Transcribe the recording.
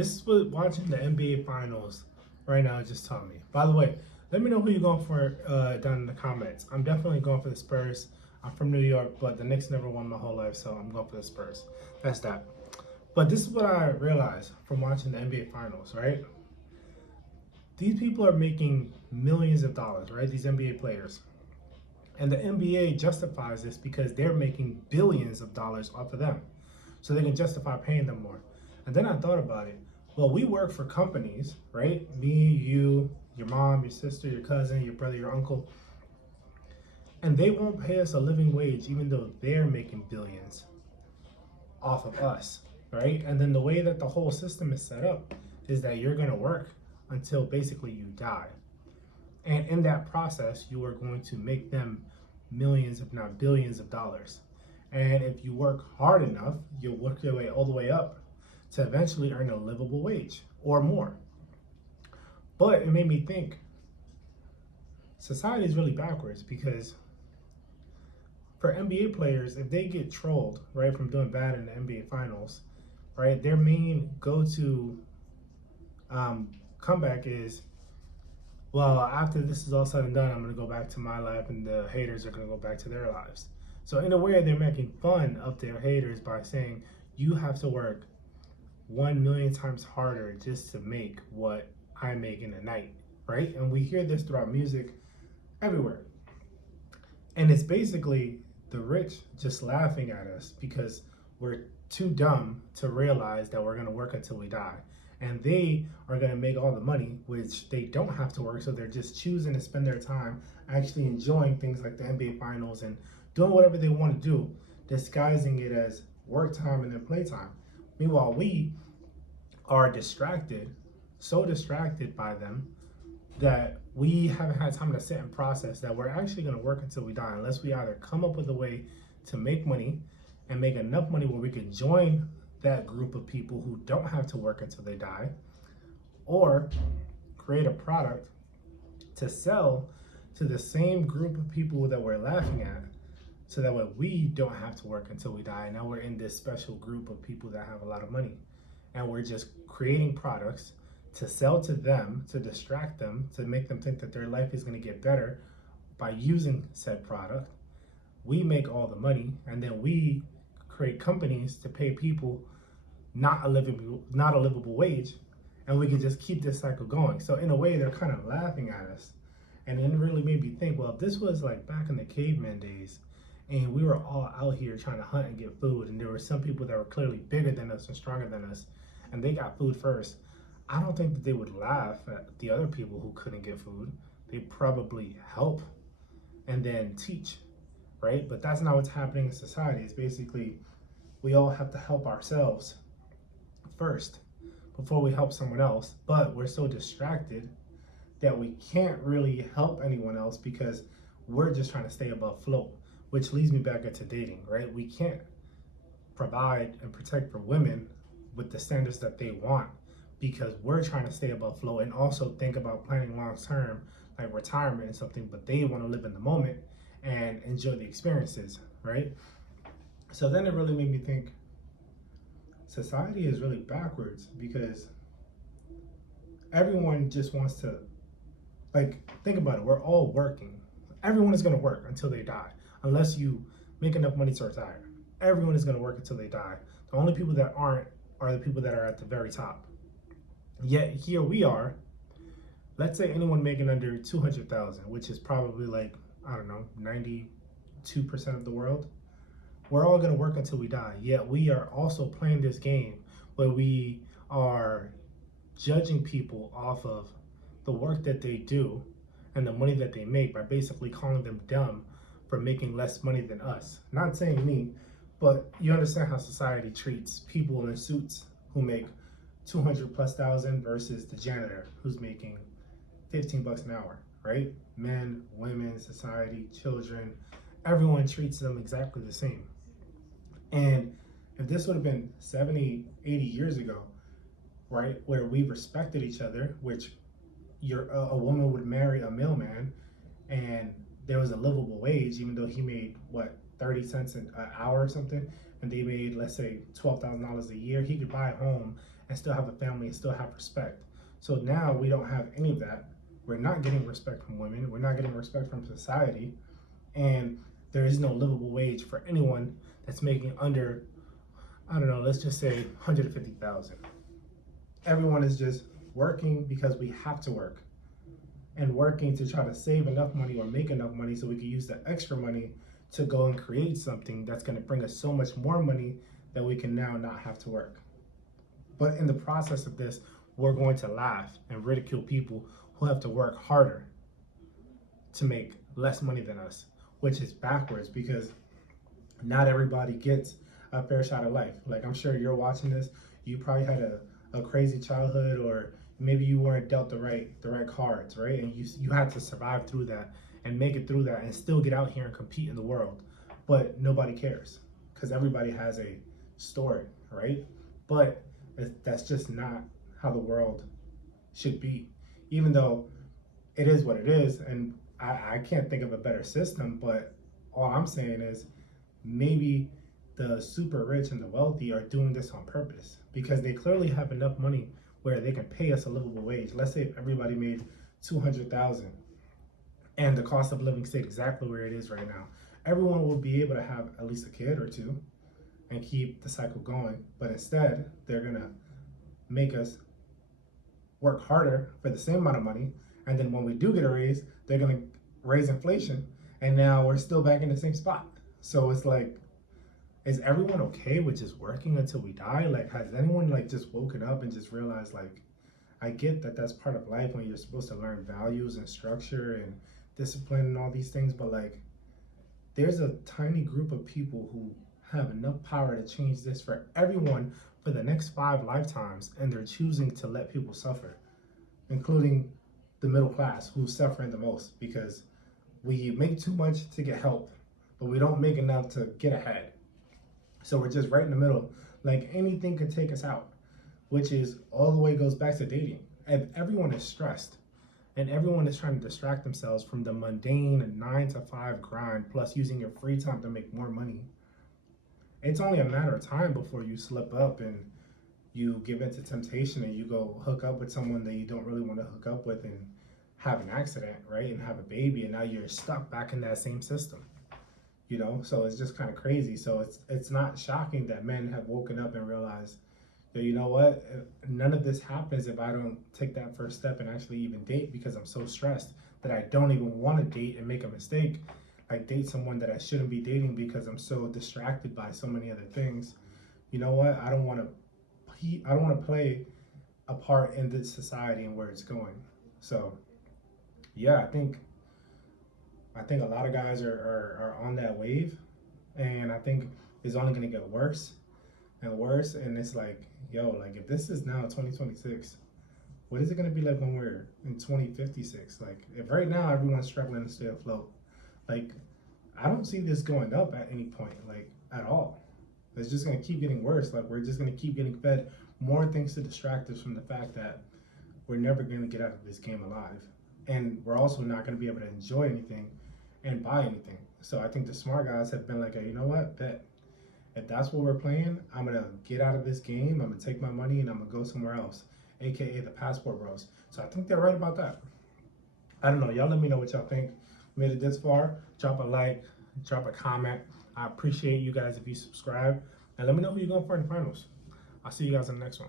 This is what watching the NBA Finals right now just taught me. By the way, let me know who you're going for down in the comments. I'm definitely going for the Spurs. I'm from New York, but the Knicks never won my whole life, so I'm going for the Spurs. That's that. But this is what I realized from watching the NBA Finals, right? These people are making millions of dollars, right? These NBA players. And the NBA justifies this because they're making billions of dollars off of them. So they can justify paying them more. And then I thought about it. Well, we work for companies, right? Me, you, your mom, your sister, your cousin, your brother, your uncle. And they won't pay us a living wage even though they're making billions off of us, right? And then the way that the whole system is set up is that you're going to work until basically you die. And in that process, you are going to make them millions, if not billions of dollars. And if you work hard enough, you'll work your way all the way up to eventually earn a livable wage or more. But it made me think society is really backwards because for NBA players, if they get trolled, right, from doing bad in the NBA finals, right, their main go-to comeback is, well, after this is all said and done, I'm going to go back to my life and the haters are going to go back to their lives. So in a way, they're making fun of their haters by saying, you have to work 1,000,000 times harder just to make what I make in a night, right? And we hear this throughout music everywhere. And it's basically the rich just laughing at us because we're too dumb to realize that we're going to work until we die. And they are going to make all the money, which they don't have to work. So they're just choosing to spend their time actually enjoying things like the NBA Finals and doing whatever they want to do, disguising it as work time and then playtime. Meanwhile, we are distracted, so distracted by them that we haven't had time to sit and process that we're actually going to work until we die, unless we either come up with a way to make money and make enough money where we can join that group of people who don't have to work until they die, or create a product to sell to the same group of people that we're laughing at, so that way we don't have to work until we die. Now we're in this special group of people that have a lot of money, and we're just creating products to sell to them, to distract them, to make them think that their life is going to get better by using said product. We make all the money, and then we create companies to pay people not a livable wage, and we can just keep this cycle going. So in a way, they're kind of laughing at us. And it really made me think, well, if this was like back in the caveman days, and we were all out here trying to hunt and get food, and there were some people that were clearly bigger than us and stronger than us, and they got food first, I don't think that they would laugh at the other people who couldn't get food. They'd probably help and then teach, right? But that's not what's happening in society. It's basically we all have to help ourselves first before we help someone else, but we're so distracted that we can't really help anyone else because we're just trying to stay above float, which leads me back into dating, right? We can't provide and protect for women with the standards that they want because we're trying to stay above float and also think about planning long term, like retirement and something, but they want to live in the moment and enjoy the experiences, right? So then it really made me think society is really backwards because everyone just wants to, like, think about it. We're all working. Everyone is going to work until they die, unless you make enough money to retire. Everyone is going to work until they die. The only people that aren't are the people that are at the very top. Yet here we are. Let's say anyone making under 200,000, which is probably like, I don't know, 92% of the world. We're all going to work until we die. Yet we are also playing this game where we are judging people off of the work that they do and the money that they make by basically calling them dumb for making less money than us. Not saying me, but you understand how society treats people in suits who make 200 plus thousand versus the janitor who's making 15 bucks an hour, right? Men, women, society, children, everyone treats them exactly the same. And if this would have been 70, 80 years ago, right, where we respected each other, which a woman would marry a mailman and there was a livable wage, even though he made, what, 30 cents an hour or something, and they made, let's say, $12,000 a year, he could buy a home and still have a family and still have respect. So now we don't have any of that. We're not getting respect from women. We're not getting respect from society. And there is no livable wage for anyone that's making under, I don't know, let's just say 150,000. Everyone is just working because we have to work, and working to try to save enough money or make enough money so we can use the extra money to go and create something that's going to bring us so much more money that we can now not have to work. But in the process of this, we're going to laugh and ridicule people who have to work harder to make less money than us, which is backwards, because not everybody gets a fair shot of life. Like, I'm sure you're watching this, you probably had a crazy childhood, or maybe you weren't dealt the right cards, right? And you had to survive through that and make it through that and still get out here and compete in the world. But nobody cares because everybody has a story, right? But that's just not how the world should be. Even though it is what it is, and I can't think of a better system, but all I'm saying is maybe the super rich and the wealthy are doing this on purpose because they clearly have enough money where they can pay us a livable wage. Let's say if everybody made 200,000 and the cost of living stayed exactly where it is right now, everyone will be able to have at least a kid or two and keep the cycle going. But instead, they're gonna make us work harder for the same amount of money, and then when we do get a raise, they're gonna raise inflation, and now we're still back in the same spot. So it's like, is everyone okay with just working until we die? Like, has anyone like just woken up and just realized, like, I get that that's part of life when you're supposed to learn values and structure and discipline and all these things, but like, there's a tiny group of people who have enough power to change this for everyone for the next 5 lifetimes, and they're choosing to let people suffer, including the middle class, who's suffering the most because we make too much to get help, but we don't make enough to get ahead. So we're just right in the middle. Like, anything could take us out, which is all the way goes back to dating. If everyone is stressed and everyone is trying to distract themselves from the mundane 9 to 5 grind, plus using your free time to make more money, it's only a matter of time before you slip up and you give into temptation and you go hook up with someone that you don't really want to hook up with and have an accident, right? And have a baby, and now you're stuck back in that same system. You know, so it's just kind of crazy. So it's not shocking that men have woken up and realized that, you know what, none of this happens if I don't take that first step and actually even date, because I'm so stressed that I don't even want to date and make a mistake. Like, date someone that I shouldn't be dating because I'm so distracted by so many other things. You know what? I don't want to play a part in this society and where it's going. So yeah, I think a lot of guys are on that wave, and I think it's only going to get worse and worse. And it's like, yo, like, if this is now 2026, what is it going to be like when we're in 2056? Like, if right now everyone's struggling to stay afloat, like, I don't see this going up at any point, like, at all. It's just going to keep getting worse. Like, we're just going to keep getting fed more things to distract us from the fact that we're never going to get out of this game alive. And we're also not going to be able to enjoy anything and buy anything. So I think the smart guys have been like, hey, you know what, bet if that's what we're playing, I'm gonna get out of this game, I'm gonna take my money and I'm gonna go somewhere else, aka the passport bros. So I think they're right about that. I don't know, y'all let me know what y'all think. Made it this far, drop a like, drop a comment. I appreciate you guys if you subscribe, and let me know who you're going for in the finals. I'll see you guys in the next one.